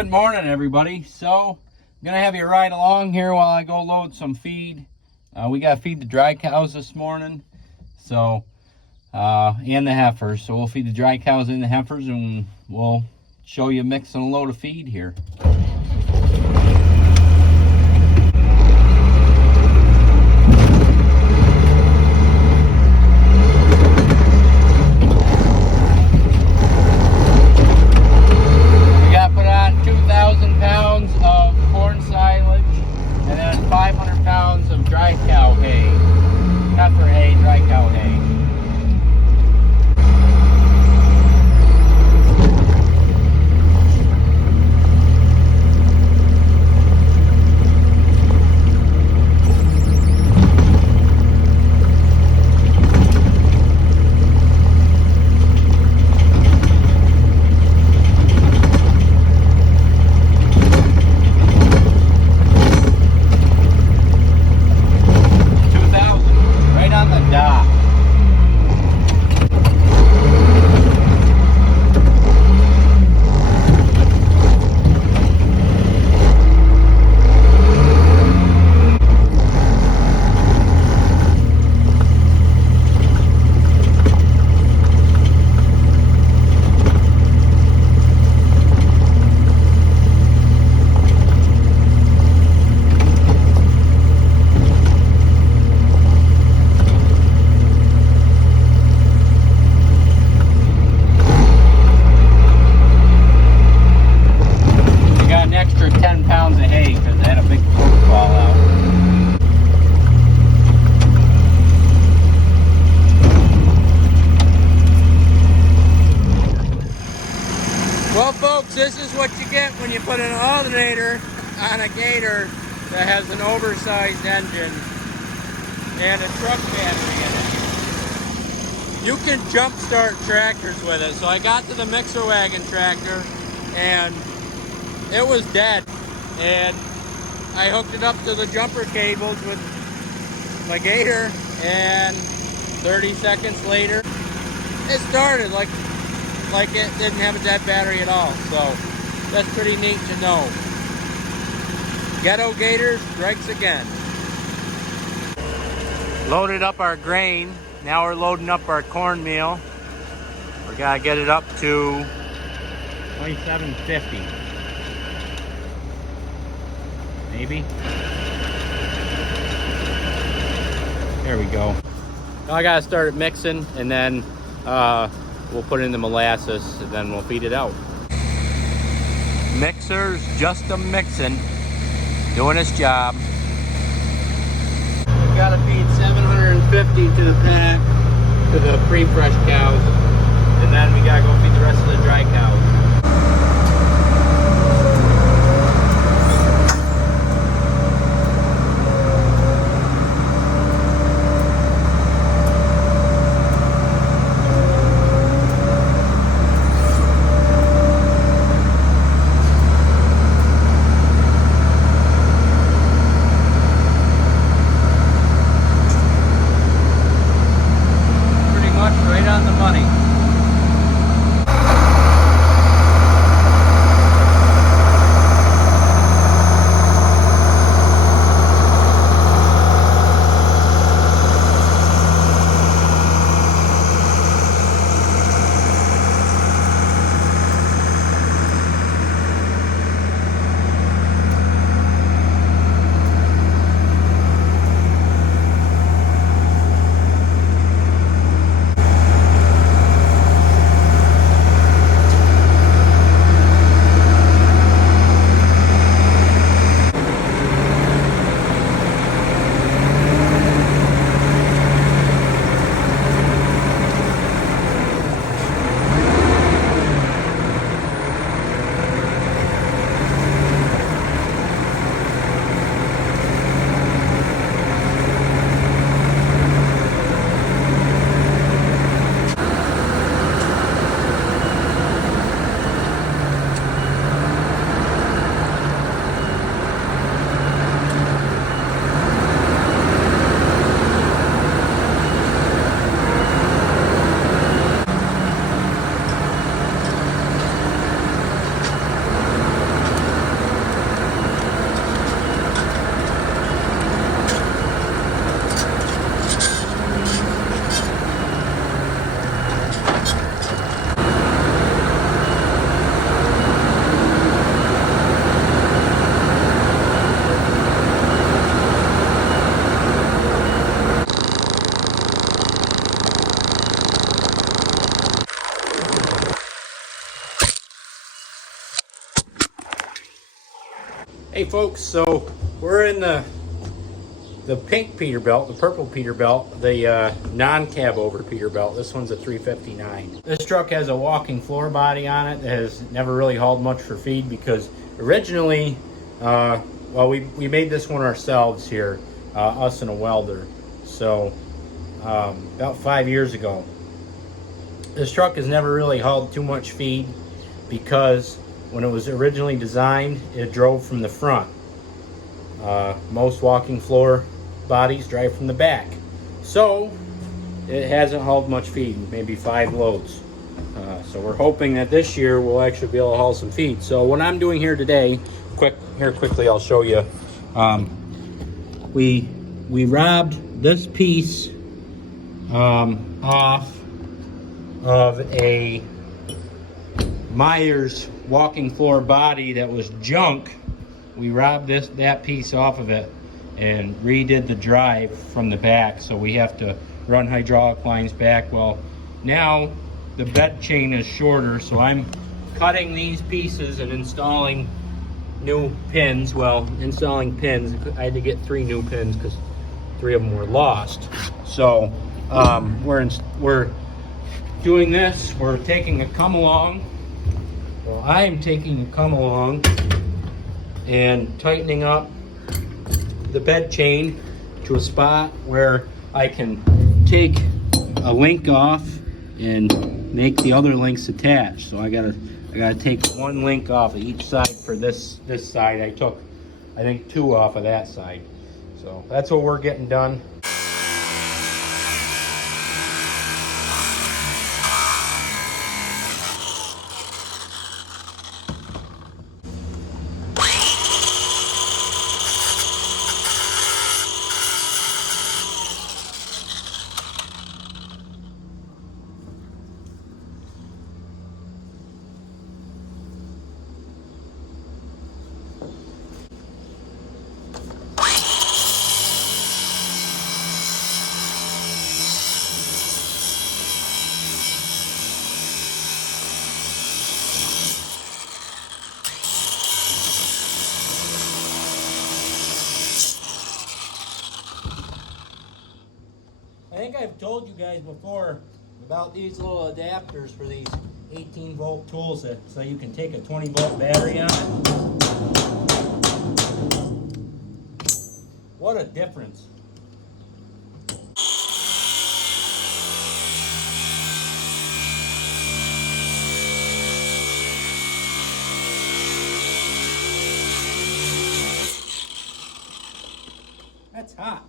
Good morning, everybody. So, I'm gonna have you ride along here while I go load some feed. We gotta feed the dry cows this morning, so and the heifers. So we'll feed the dry cows and the heifers, and we'll show you mixing a load of feed here. Well, folks, this is what you get when you put an alternator on a gator that has an oversized engine and a truck battery in it. You can jump start tractors with it. So I got to the mixer wagon tractor and it was dead. And I hooked it up to the jumper cables with my gator, and 30 seconds later, it started like it didn't have a dead battery at all. So that's pretty neat to know. Ghetto Gator strikes again. Loaded up our grain. Now we're loading up our cornmeal. We gotta get it up to 2750. Maybe. There we go. Now I gotta start it mixing, and then we'll put in the molasses, and then we'll feed it out. Mixer's just a mixin', doing its job. We gotta feed 750 to the pack, to the pre-fresh cows, and then we gotta go feed the rest of the dry cows. Hey folks, so we're in the pink Peterbilt, the purple Peterbilt, the non-cab over Peterbilt. This one's a 359. This truck has a walking floor body on it that has never really hauled much for feed because originally, well, we made this one ourselves here, us and a welder. So about 5 years ago. This truck has never really hauled too much feed because when it was originally designed, it drove from the front. Most walking floor bodies drive from the back. So it hasn't hauled much feed, maybe 5 loads. So we're hoping that this year we'll actually be able to haul some feed. So what I'm doing here today, quickly I'll show you. We robbed this piece off of a Myers walking floor body that was junk. We robbed that piece off of it and redid the drive from the back, so we have to run hydraulic lines back. Well, now the bed chain is shorter, so I'm cutting these pieces and installing new pins. Well, installing pins, I had to get 3 new pins because 3 of them were lost. So we're doing this. We're taking a come along. Well, I am taking a come along and tightening up the bed chain to a spot where I can take a link off and make the other links attach. So I gotta take 1 link off of each side for this side. I took, I think, 2 off of that side. So that's what we're getting done. I think I've told you guys before about these little adapters for these 18-volt tools so you can take a 20-volt battery on it. What a difference. That's hot.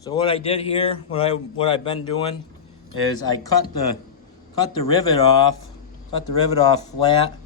So what I did here, what I've been doing, is I cut the rivet off flat,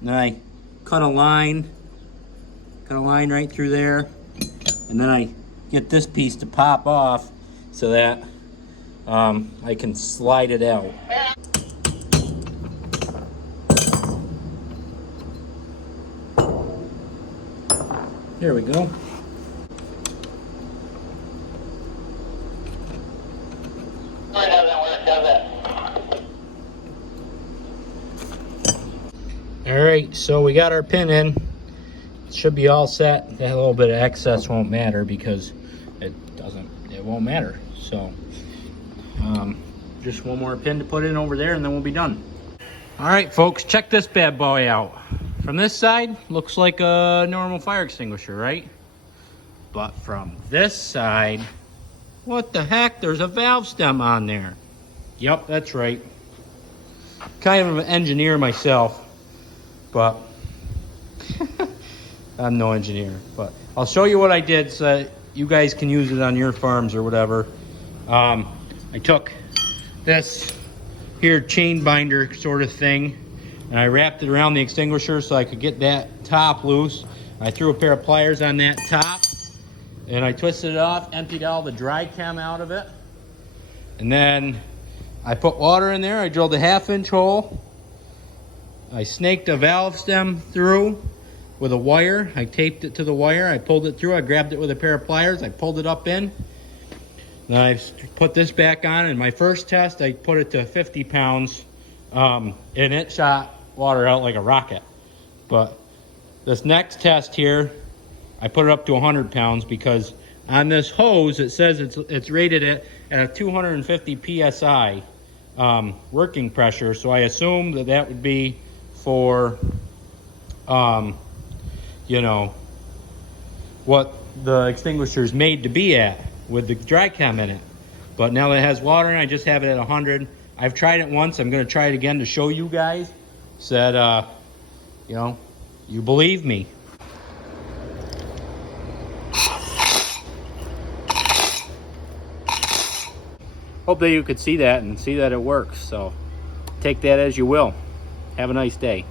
and then I cut a line right through there, and then I get this piece to pop off so that I can slide it out. There we go. Alright, so we got our pin in. It should be all set. That little bit of excess won't matter because it won't matter. So just 1 more pin to put in over there and then we'll be done. Alright folks, check this bad boy out. From this side, looks like a normal fire extinguisher, right? But from this side, what the heck? There's a valve stem on there. Yep, that's right. Kind of an engineer myself, but I'm no engineer. But I'll show you what I did so that you guys can use it on your farms or whatever. I took this here chain binder sort of thing, and I wrapped it around the extinguisher so I could get that top loose. I threw a pair of pliers on that top, and I twisted it off, emptied all the dry chem out of it, and then I put water in there. I drilled a 1/2 inch hole. I snaked a valve stem through, with a wire. I taped it to the wire. I pulled it through. I grabbed it with a pair of pliers. I pulled it up in. Then I put this back on. In my first test, I put it to 50 pounds, and it shot water out like a rocket. But this next test here, I put it up to 100 pounds because on this hose, it says it's rated at a 250 PSI working pressure. So I assume that would be for, you know, what the extinguisher is made to be at with the dry chem in it. But now that it has water in it, I just have it at 100. I've tried it once. I'm going to try it again to show you guys so that, you know, you believe me. Hope that you could see that and see that it works. So take that as you will. Have a nice day.